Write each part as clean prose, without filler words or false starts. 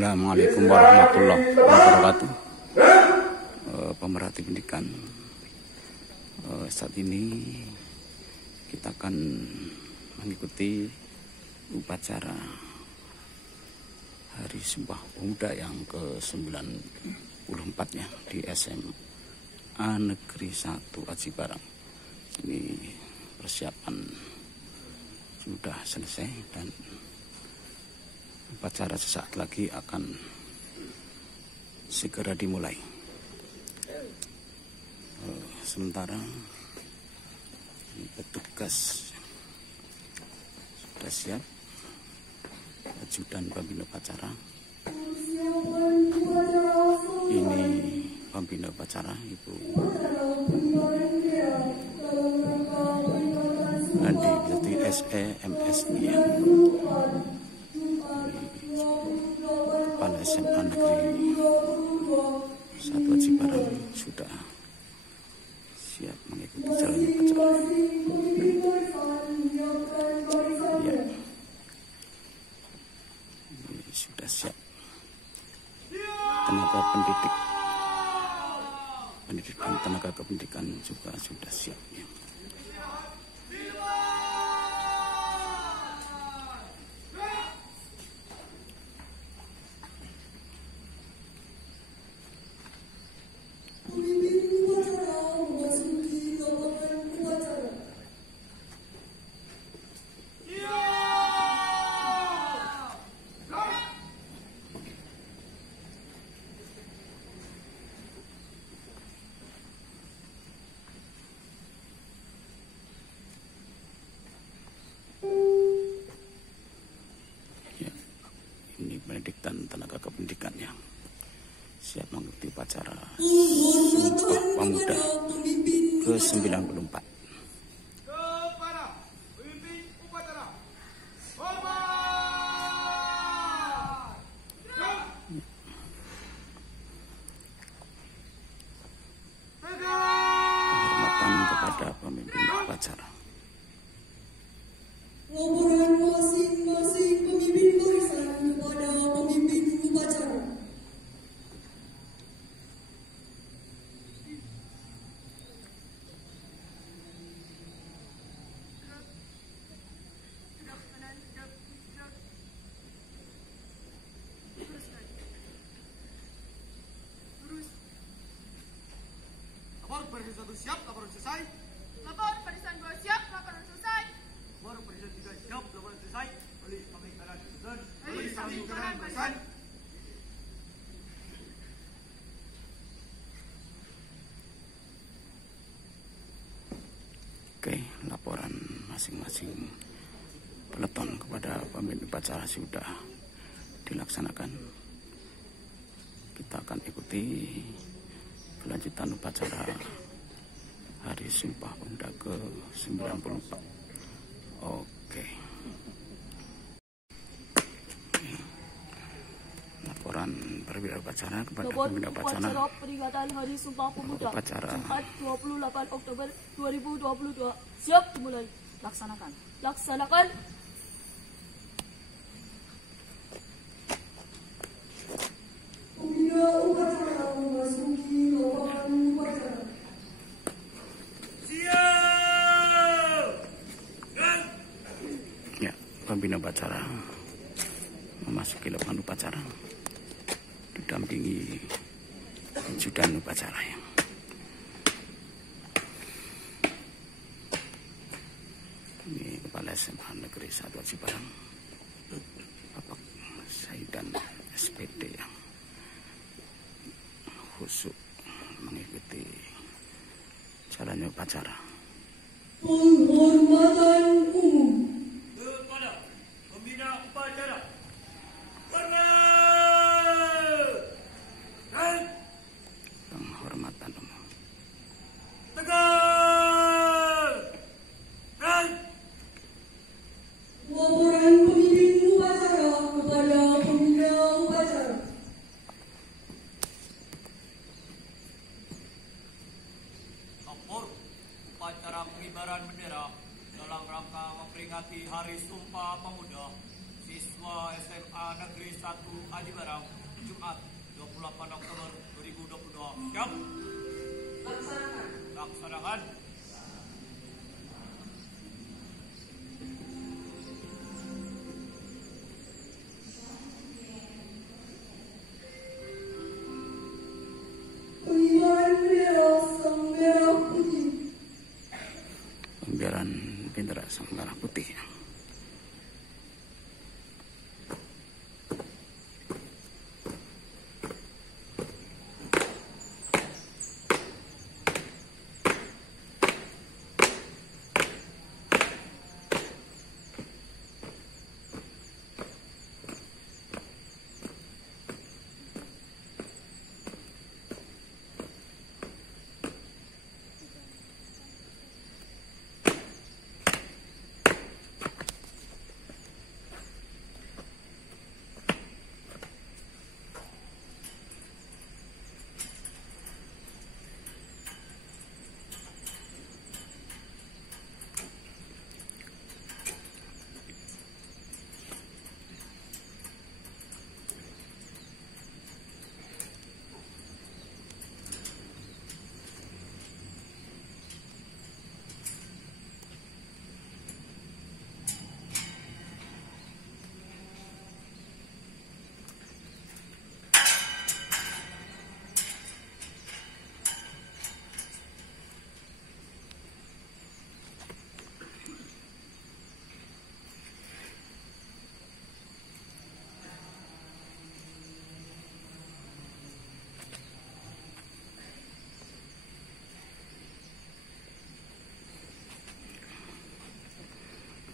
Assalamualaikum warahmatullahi wabarakatuh. Pemerhati pendidikan, saat ini kita akan mengikuti upacara Hari Sumpah Pemuda yang ke-94 ya di SMA Negeri 1 Aji Barang. Ini persiapan sudah selesai dan upacara sesaat lagi akan segera dimulai. Sementara petugas sudah siap, ajudan pembina upacara. Ini pembina upacara Ibu Andi Yati SEMSI ya. Kepala SMA Negeri 1 Aji Barang sudah siap mengikuti jalannya upacara. Ya, ini sudah siap. Tenaga pendidik, pendidikan tenaga kependidikan juga sudah siap ya. Pendidik dan tenaga kependidikan yang siap mengikuti upacara Sumpah Pemuda ke-94. Penghormatan kepada pemimpin upacara. Masing-masing pemimpin barisan kepada pemimpin upacara. Lapor barisan 1 siap, laporan selesai. Lapor barisan 2 siap, laporan selesai. Lapor barisan 3 siap, laporan selesai. Oleh kami kanan barisan. Oleh kami kanan barisan. Oke, laporan masing-masing peleton kepada pemimpin upacara sudah dilaksanakan. Kita akan ikuti kelanjutan upacara Hari Sumpah Pemuda ke-94. Oke. Laporan perwira upacara kepada pembina upacara. Peringatan Hari Sumpah Pemuda Upacara Jumat 28 Oktober 2022 siap dimulai. Laksanakan. Pembina upacara memasuki lapangan upacara. ya, pembina upacara memasuki lapangan upacara didampingi ajudan upacara ya. Ini Kepala SMA Negeri 1 Aji Barang, Bapak Saidan SPD yang khusyuk mengikuti jalannya upacara. Penghormatan umum Kepada pembina upacara. Penghormatan umum. laporan pemimpin upacara kepada pembina upacara. Lapor upacara pengibaran bendera dalam rangka memperingati Hari Sumpah Pemuda Siswa SMA Negeri 1 Aji Barang, Jumat 28 Oktober 2022. Siap? Laksanakan. Pembiaran bendera sang merah putih.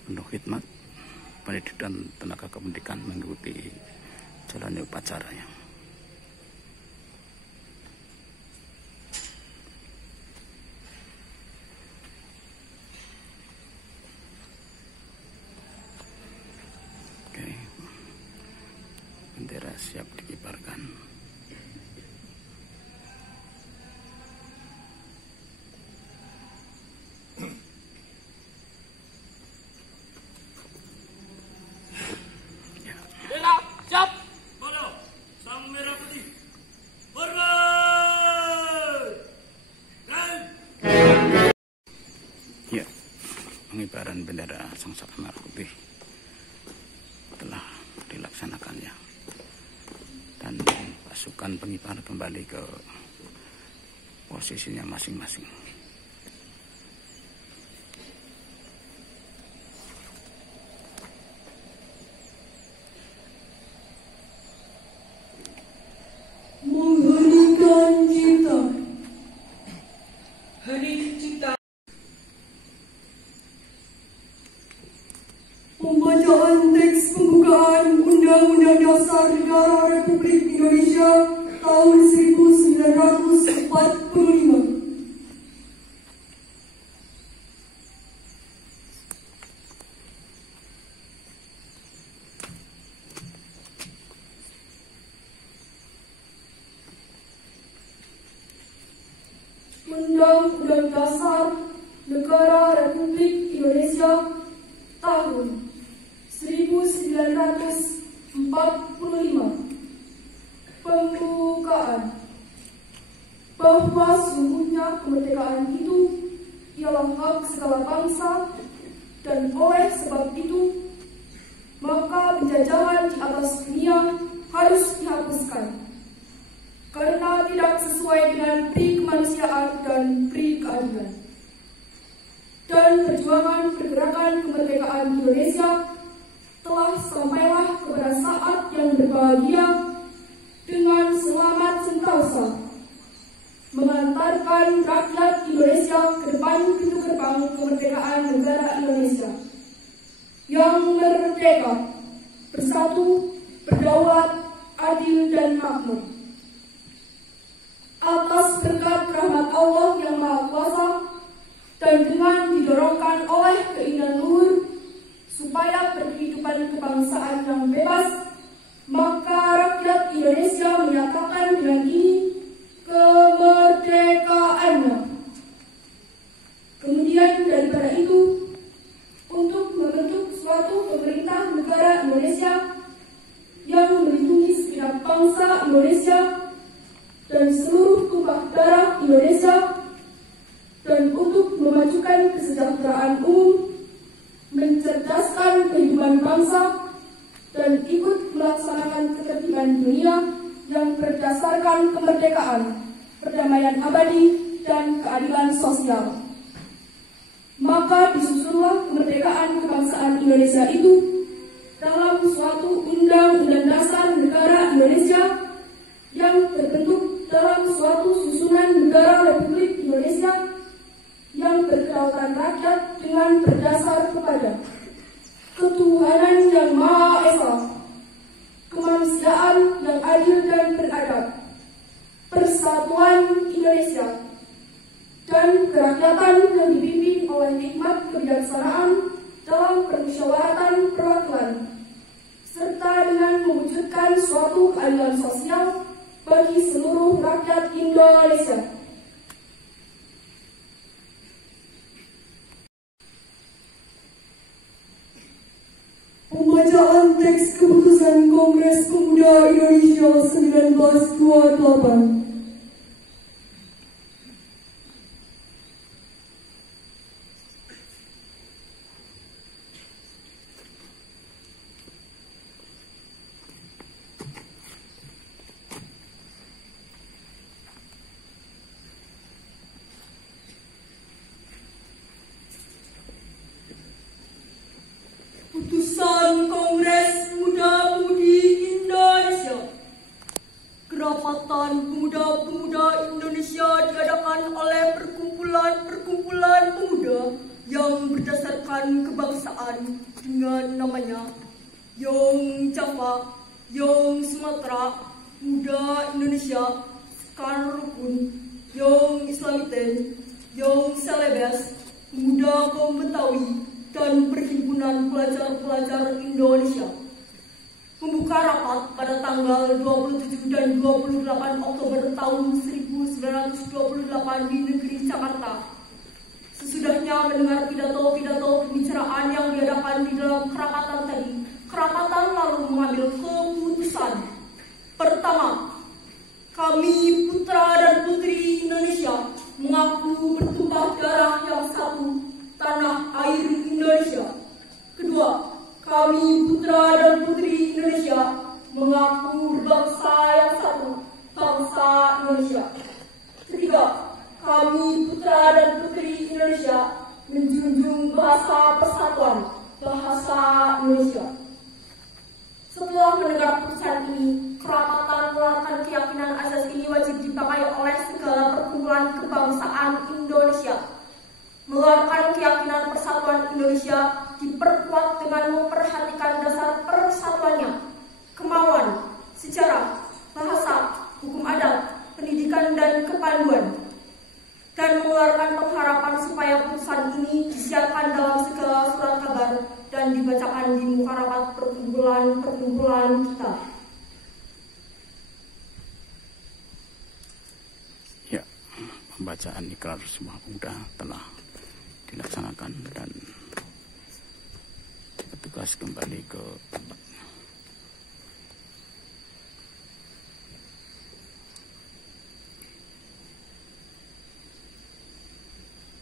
Penuh khidmat, pendidik dan tenaga kependidikan mengikuti jalannya upacaranya. Oke, bendera siap dikibarkan. Bendera siap. Mana sang merah putih? Hormat! Ya, pengibaran bendera sang saka merah putih telah dilaksanakannya, dan pasukan pengibar kembali ke posisinya masing-masing. Mengheningkan cipta. Hari Cipta. Pembacaan teks pembukaan Undang-Undang Dasar Negara Republik Indonesia tahun 1945. Undang-Undang Dasar Negara Republik Indonesia tahun 1945. Pembukaan. Bahwa sungguhnya kemerdekaan itu ialah hak segala bangsa, dan oleh sebab itu maka penjajahan di atas dunia harus dihapuskan, karena tidak sesuai dengan pri kemanusiaan dan pri keadilan. Dan perjuangan pergerakan kemerdekaan Indonesia telah sampailah kepada saat yang berbahagia dengan selamat sentosa, mengantarkan rakyat Indonesia ke depan pintu gerbang kemerdekaan negara Indonesia yang merdeka, bersatu, berdaulat, adil, dan makmur. Atas berkat rahmat Allah yang Maha Kuasa dan dengan didorongkan oleh keinginan luhur supaya berkehidupan kebangsaan yang bebas, maka rakyat Indonesia menyatakan dengan ini kemerdekaannya. Kemudian daripada itu, untuk membentuk suatu pemerintah negara Indonesia yang melindungi segenap bangsa Indonesia dan seluruh tumpah darah Indonesia, dan untuk memajukan kesejahteraan umum, mencerdaskan kehidupan bangsa, dan ikut melaksanakan ketertiban dunia yang berdasarkan kemerdekaan, perdamaian abadi, dan keadilan sosial. Maka disusunlah kemerdekaan kebangsaan Indonesia itu dalam suatu Undang-Undang Dasar Negara Indonesia yang terbentuk dalam suatu susunan negara Republik Indonesia yang berkedaulatan rakyat dengan berdasar kepada ketuhanan yang Maha Esa, kemanusiaan yang adil dan beradab, persatuan Indonesia, dan kerakyatan yang dipimpin oleh hikmat kebijaksanaan dalam permusyawaratan perwakilan, serta dengan mewujudkan suatu keadilan sosial bagi seluruh rakyat Indonesia. Pembacaan teks keputusan Kongres Pemuda Indonesia 1928. Putusan Kongres Pemuda-Pemudi Indonesia. Kerapatan Pemuda-Pemuda Indonesia diadakan oleh perkumpulan-perkumpulan pemuda yang berdasarkan kebangsaan dengan namanya Yong Java, Yong Sumatera, Pemuda Indonesia, Sekar Rukun, Yong Islamiten, Yong Celebes, Pemuda Kaum Betawi, dan Perhimpunan Pelajar-Pelajar Indonesia. Membuka rapat pada tanggal 27 dan 28 Oktober tahun 1928 di negeri Jakarta. Sesudahnya mendengar pidato-pidato pembicaraan yang diadakan di dalam kerapatan tadi, kerapatan lalu mengambil keputusan. Pertama, kami putra dan putri Indonesia mengaku bertumpah darah yang satu, tanah air Indonesia. Kedua, kami putra dan putri Indonesia mengaku bangsa yang satu, bangsa Indonesia. Ketiga, kami putra dan putri Indonesia menjunjung bahasa persatuan, bahasa Indonesia. Setelah mendengar putusan ini, kerapatan mengeluarkan keyakinan asas ini wajib dipakai oleh segala perkumpulan kebangsaan Indonesia. Mengeluarkan keyakinan persatuan Indonesia diperkuat dengan memperhatikan dasar persatuannya, kemauan, sejarah, bahasa, hukum adat, pendidikan, dan kepanduan, dan mengeluarkan pengharapan supaya putusan ini disiarkan dalam segala surat kabar dan dibacakan di muka rapat perkumpulan kita. Ya, pembacaan ikrar Sumpah Pemuda telah dilaksanakan dan petugas kembali ke tempat.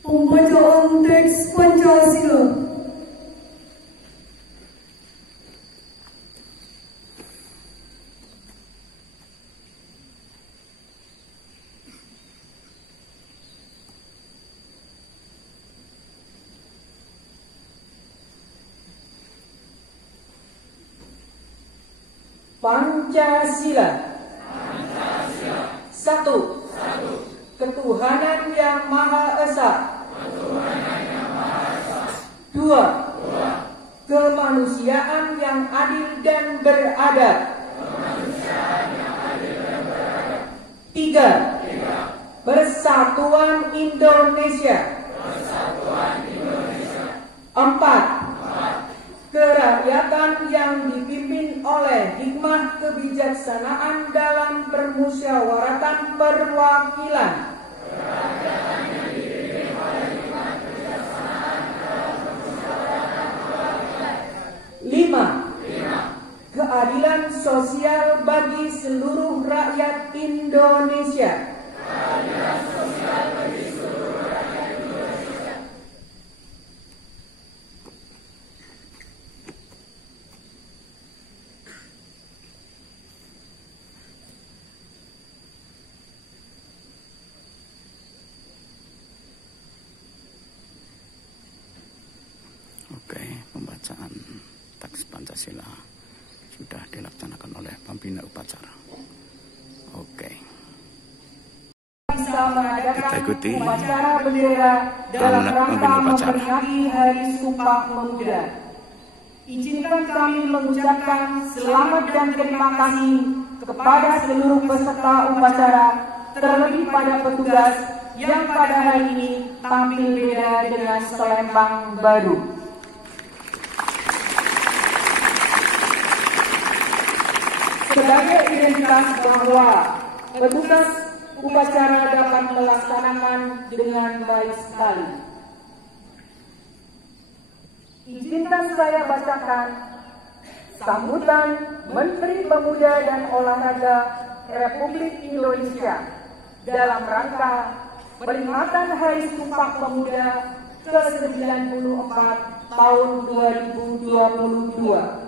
Pembacaan teks Pancasila. Pancasila. Satu. Ketuhanan yang Maha Esa. Dua. Kemanusiaan yang adil dan beradab. Tiga. Persatuan Indonesia. Empat. Kerakyatan yang dipimpin oleh hikmah kebijaksanaan dalam permusyawaratan perwakilan. Lima. sosial bagi seluruh rakyat Indonesia. Oke, pembacaan teks Pancasila sudah dilaksanakan oleh pembina upacara. Oke. Bisa mengadakan Kita ikuti upacara bendera dalam rangka pembina upacara. memperingati Hari Sumpah Pemuda. Izinkan kami mengucapkan selamat dan terima kasih kepada seluruh peserta upacara, terlebih pada petugas yang pada hari ini tampil beda dengan selempang baru. Sebagai identitas bahwa petugas upacara dapat melaksanakan dengan baik sekali. Izinkan saya bacakan sambutan Menteri Pemuda dan Olahraga Republik Indonesia dalam rangka peringatan Hari Sumpah Pemuda ke-94 tahun 2022.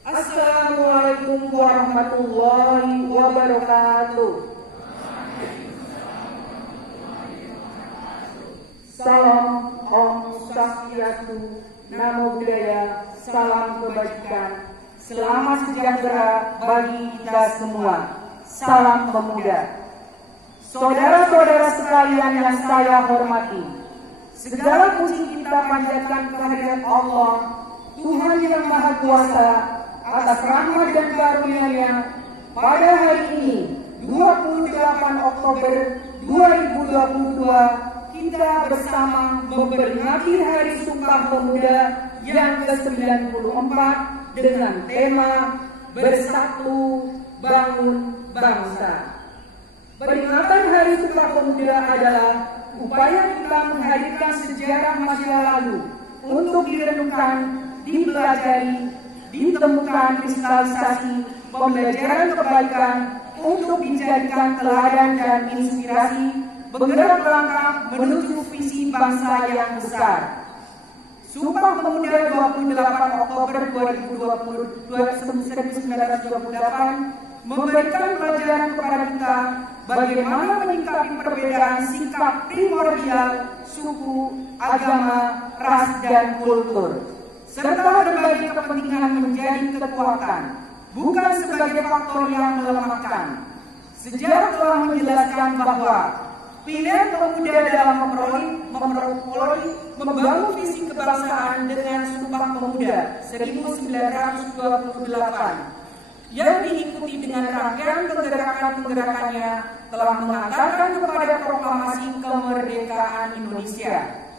Assalamualaikum warahmatullahi wabarakatuh. Salam Om Swastiastu, Namo Buddhaya, salam kebajikan, selamat sejahtera bagi kita semua. Salam Pemuda. Saudara-saudara sekalian yang saya hormati, segala puji kita panjatkan kehadirat Allah, Tuhan yang Maha Kuasa, atas rahmat dan karunia-Nya pada hari ini 28 Oktober 2022 kita bersama memperingati Hari Sumpah Pemuda yang ke-94 dengan tema Bersatu Bangun Bangsa. Peringatan Hari Sumpah Pemuda adalah upaya kita menghadirkan sejarah masa lalu untuk direnungkan, dipelajari, ditemukan kristalisasi pembelajaran kebaikan untuk dijadikan teladan dan inspirasi bergerak langkah menuju visi bangsa yang besar. Sumpah Pemuda 28 Oktober 1928 memberikan pelajaran kepada kita bagaimana menyikapi perbedaan sikap primordial, suku, agama, ras, dan kultur, serta berbagai kepentingan menjadi kekuatan, bukan sebagai faktor yang melemahkan. Sejarah telah menjelaskan bahwa pilihan pemuda dalam membangun visi kebangsaan dengan Sumpah Pemuda 1928 yang diikuti dengan rangkaian penggerakan-penggerakannya telah mengantarkan kepada proklamasi kemerdekaan Indonesia.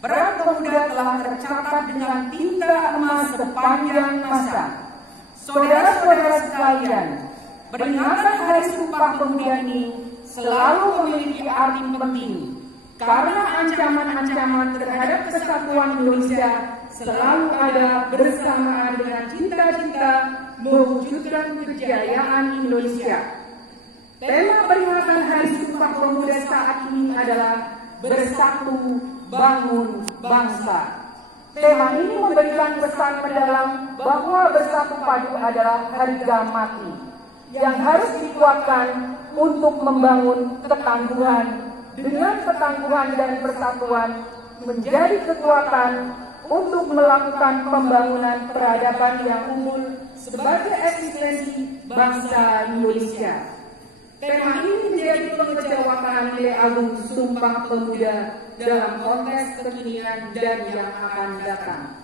Peran pemuda telah tercatat dengan tinta emas sepanjang masa. Saudara-saudara sekalian, peringatan Hari Sumpah Pemuda ini selalu memiliki arti penting karena ancaman-ancaman terhadap kesatuan Indonesia selalu ada bersamaan dengan cita-cita mewujudkan kejayaan Indonesia. Tema peringatan Hari Sumpah Pemuda saat ini adalah Bersatu Bangun Bangsa. Tema ini memberikan pesan mendalam bahwa bersatu padu adalah harga mati yang harus dikuatkan untuk membangun ketangguhan. Dengan ketangguhan dan persatuan menjadi kekuatan untuk melakukan pembangunan peradaban yang unggul sebagai eksistensi bangsa Indonesia. Tema ini menjadi pengejawatan nilai agung Sumpah Pemuda dalam konteks kekinian dan yang akan datang.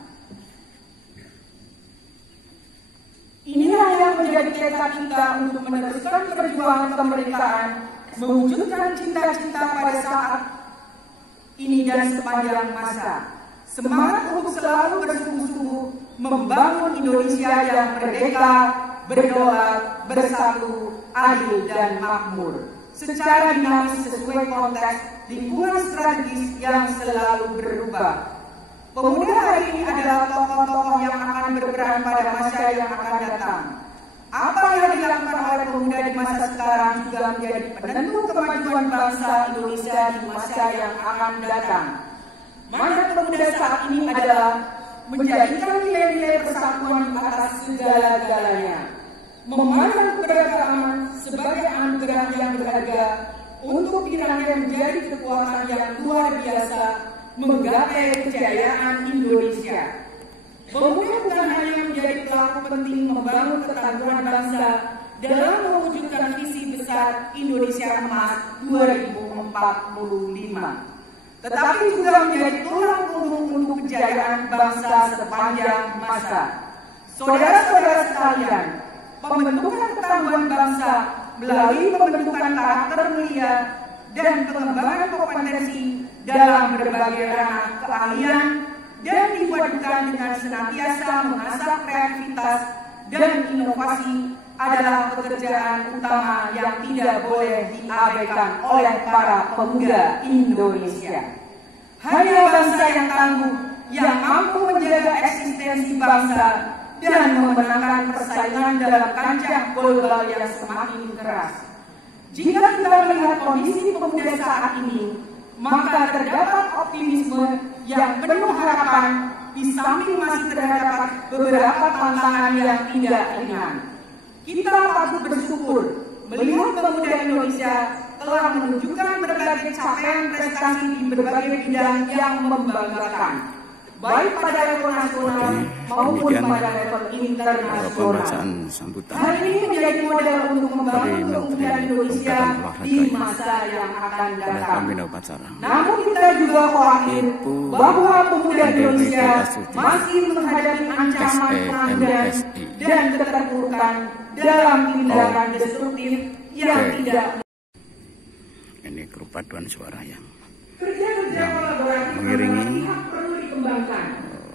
Inilah yang menjadi tekad kita untuk meneruskan perjuangan kemerdekaan, mewujudkan cita-cita pada saat ini dan sepanjang masa. Semangat untuk selalu bersungguh-sungguh membangun Indonesia yang merdeka, berdaulat, bersatu, adil, dan makmur, secara dinamis sesuai konteks lingkungan strategis yang selalu berubah. Pemuda hari ini adalah tokoh-tokoh yang akan berperan pada masa yang akan datang. Apa yang dilakukan oleh pemuda di masa sekarang juga menjadi penentu kemajuan bangsa Indonesia di masa yang akan datang. Mandat pemuda saat ini adalah menjadikan nilai-nilai persatuan di atas segala-galanya, memandang keberagaman sebagai anugerah yang berharga untuk dirangkai menjadi kekuatan yang luar biasa menggapai kejayaan Indonesia. Pemuda bukan hanya menjadi pelaku penting membangun ketangguhan bangsa dalam mewujudkan visi besar Indonesia Emas 2045, tetapi juga menjadi tulang punggung untuk kejayaan bangsa sepanjang masa. Saudara-saudara sekalian, pembentukan ketangguhan bangsa melalui pembentukan karakter mulia dan pengembangan kompetensi dalam berbagai ranah keahlian dan dipadukan dengan senantiasa mengasah kreativitas dan inovasi adalah pekerjaan utama yang tidak boleh diabaikan oleh para pemuda Indonesia. Hanya bangsa yang tangguh yang mampu menjaga eksistensi bangsa dan memenangkan persaingan dalam kancah global yang semakin keras. Jika kita melihat kondisi pemuda saat ini, maka terdapat optimisme yang penuh harapan di samping masih terdapat beberapa tantangan yang tidak ringan. Kita patut bersyukur melihat pemuda Indonesia telah menunjukkan berbagai capaian prestasi di berbagai bidang yang membanggakan, baik pada level nasional maupun pada level internasional. Pembacaan sambutan Hal ini menjadi model untuk membangun pemuda Indonesia di masa yang akan oleh datang. pembina upacara. Namun kita juga khawatir bahwa pemuda Indonesia masih menghadapi ancaman pengangguran dan keterpurukan dalam tindakan destruktif yang tidak. Ini grup paduan suara yang Kerja-kerja kolaboratif mengiringi perlu dikembangkan.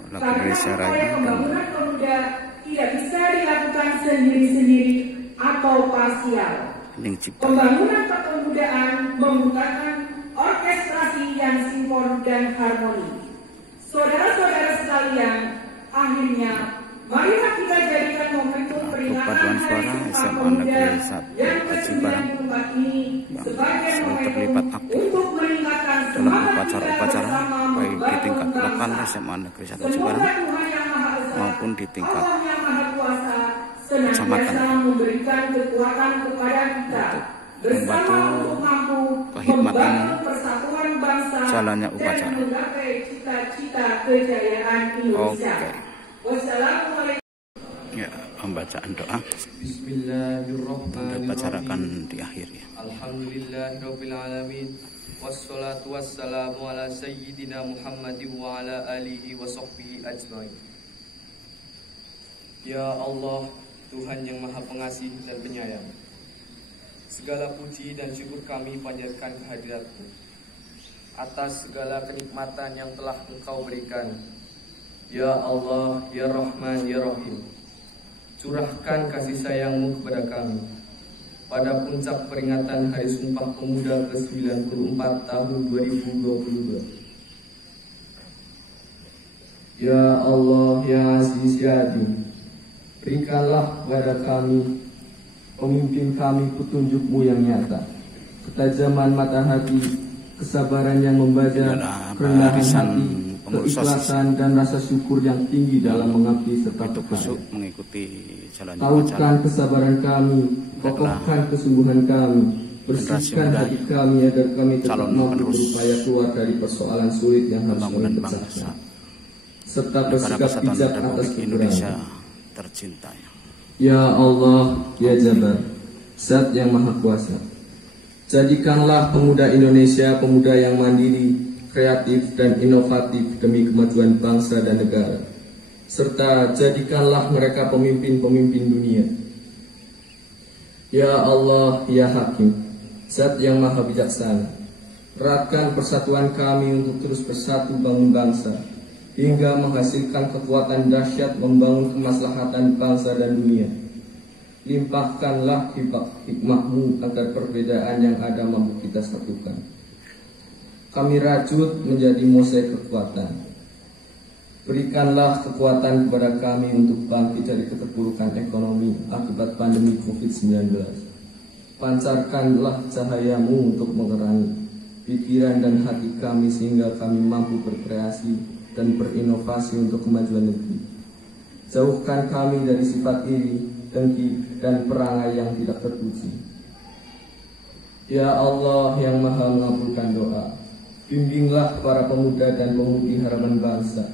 lagu Indonesia Raya dan Pembangunan pemuda tidak bisa dilakukan sendiri-sendiri atau parsial. Ning Cipta. Pembangunan kepemudaan membutuhkan orkestrasi yang sinkron dan harmoni. Saudara-saudara sekalian, akhirnya marilah kita jadikan momentum peringatan Paduan Hari Suara Sumpah SMA Pemuda Negeri 1 yang Aji ke-94 Barang ini sebagai selalu momentum terlibat aktif untuk meningkatkan dalam semangat upacara-upacara kita bersama baik di membangun tingkat lokal bangsa. SMA Negeri 1 Aji Semoga Barang Tuhan Yang Maha Esa, maupun di tingkat Allah Yang Maha Kuasa kecamatan senantiasa memberikan kekuatan kepada kita bersama untuk mampu kehikmatan membangun persatuan bangsa jalannya dan upacara. menggapai cita-cita kejayaan Indonesia. Oke. Wassalamualaikum. Ya, pembacaan doa Bismillahirrahmanirrahim. dibacarakan di akhir ya. Alhamdulillahirabbil alamin. Wassalatu wassalamu ala sayyidina Muhammadin wa ala alihi wa sahbihi ajmain. Ya Allah, Tuhan yang Maha Pengasih dan Penyayang, segala puji dan syukur kami panjatkan kehadirat-Mu atas segala kenikmatan yang telah Engkau berikan. Ya Allah, Ya Rahman, Ya Rahim, curahkan kasih sayang-Mu kepada kami pada puncak peringatan Hari Sumpah Pemuda ke-94 tahun 2022. Ya Allah, Ya Aziz, Ya Adim, berikanlah kepada kami, pemimpin kami, petunjuk-Mu yang nyata, ketajaman mata hati, kesabaran yang membaca, Inilah kerendahan barisan hati, pengurus keikhlasan dan rasa syukur yang tinggi dalam mengabdi serta Itu kusuk berkarya. mengikuti jalannya Tautkan upacara. kesabaran kami, kokohkan kesungguhan kami, bersihkan muda, hati kami agar kami tetap calon mampu penerus berupaya keluar dari persoalan sulit yang harus pembangunan kami bangsa pecahkan, serta Negara bersikap Kesatuan bijak atas Republik Indonesia kekurangan. tercinta ya. Ya Allah, Ya Jabar, Zat yang Maha Kuasa, jadikanlah pemuda Indonesia pemuda yang mandiri, kreatif dan inovatif demi kemajuan bangsa dan negara, serta jadikanlah mereka pemimpin-pemimpin dunia. Ya Allah, Ya Hakim, Zat yang Maha Bijaksana, eratkan persatuan kami untuk terus bersatu bangun bangsa, hingga menghasilkan kekuatan dahsyat membangun kemaslahatan bangsa dan dunia. Limpahkanlah hikmah-Mu agar perbedaan yang ada mampu kita satukan. Kami rajut menjadi mosaik kekuatan. Berikanlah kekuatan kepada kami untuk bangkit dari keterpurukan ekonomi akibat pandemi COVID-19. Pancarkanlah cahayamu untuk mengerangi pikiran dan hati kami sehingga kami mampu berkreasi dan berinovasi untuk kemajuan negeri. Jauhkan kami dari sifat iri, dengki, dan perangai yang tidak terpuji. Ya Allah yang Maha mengabulkan doa, bimbinglah para pemuda dan pemudi harapan bangsa.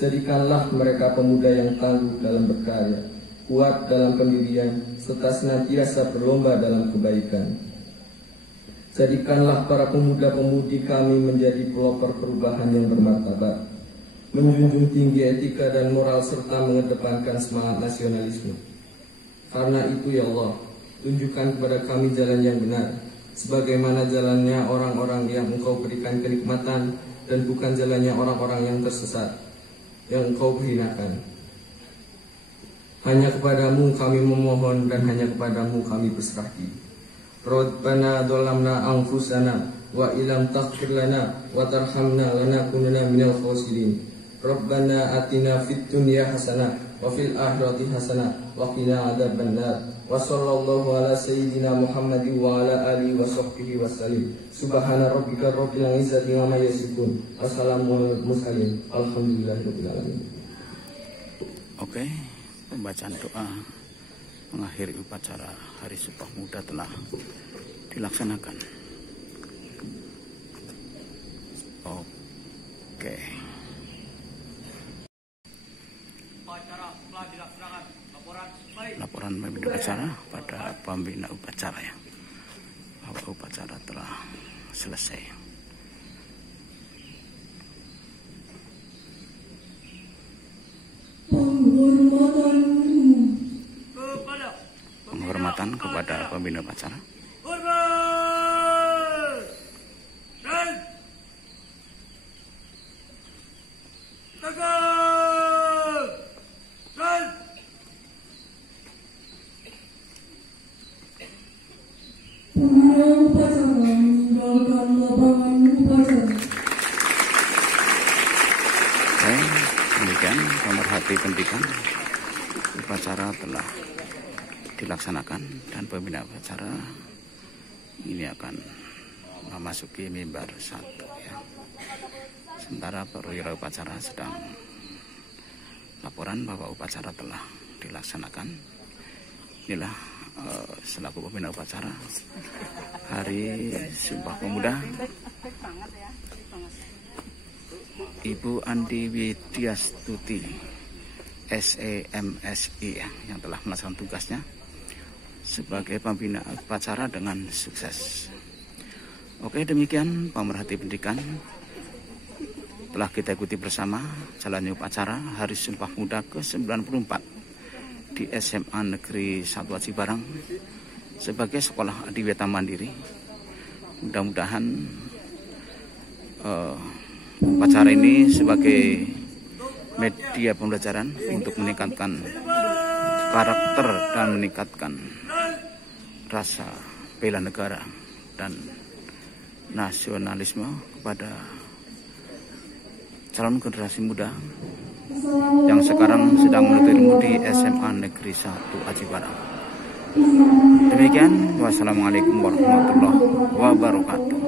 Jadikanlah mereka pemuda yang tangguh dalam berkarya, kuat dalam pendirian, serta senantiasa berlomba dalam kebaikan. Jadikanlah para pemuda-pemudi kami menjadi pelopor perubahan yang bermartabat, menjunjung tinggi etika dan moral serta mengedepankan semangat nasionalisme. Karena itu ya Allah, tunjukkan kepada kami jalan yang benar, sebagaimana jalannya orang-orang yang Engkau berikan kenikmatan dan bukan jalannya orang-orang yang tersesat, yang Engkau hinakan. Hanya kepadamu kami memohon dan hanya kepadamu kami berserah diri. Rabbana dzalamna anfusana wa illam taghfir lana wa tarhamna lanakunanna minal khasirin. Rabbana atina fid dunya hasanah wa fil akhirati hasanah wa qina adzabannar. Wa sallallahu ala sayyidina Muhammadin wa ala alihi wa sahbihi wasallim. Subhana rabbika rabbil izzati amma yasifun. Wassalamu mursalin. Alhamdulillahirabbil alamin. Oke, pembacaan doa mengakhiri upacara Hari Sumpah Pemuda telah dilaksanakan. Oke. Upacara telah dilaksanakan. Laporan pembina upacara pada pembina upacara ya, bahwa upacara telah selesai. Penghormatan kepada pembina upacara. Hormat dan tegak dan Pembina upacara meninggalkan lapangan upacara. Baik, demikian pemerhati pendidikan, upacara telah dilaksanakan dan pembina upacara ini akan memasuki mimbar 1 ya. Sementara perwira upacara sedang laporan bahwa upacara telah dilaksanakan. Inilah selaku pembina upacara Hari Sumpah Pemuda, Ibu Andi Widyastuti SEMSI yang telah melaksanakan tugasnya sebagai pembina upacara dengan sukses. Oke, demikian pemerhati pendidikan, telah kita ikuti bersama jalannya upacara Hari Sumpah Pemuda ke-94 di SMA Negeri 1 Aji Barang sebagai sekolah adiwiyata mandiri. Mudah-mudahan upacara ini sebagai media pembelajaran untuk meningkatkan karakter dan meningkatkan rasa bela negara dan nasionalisme kepada calon generasi muda yang sekarang sedang menuntut ilmu di SMA Negeri 1 Aji Barang. Demikian, wassalamualaikum warahmatullahi wabarakatuh.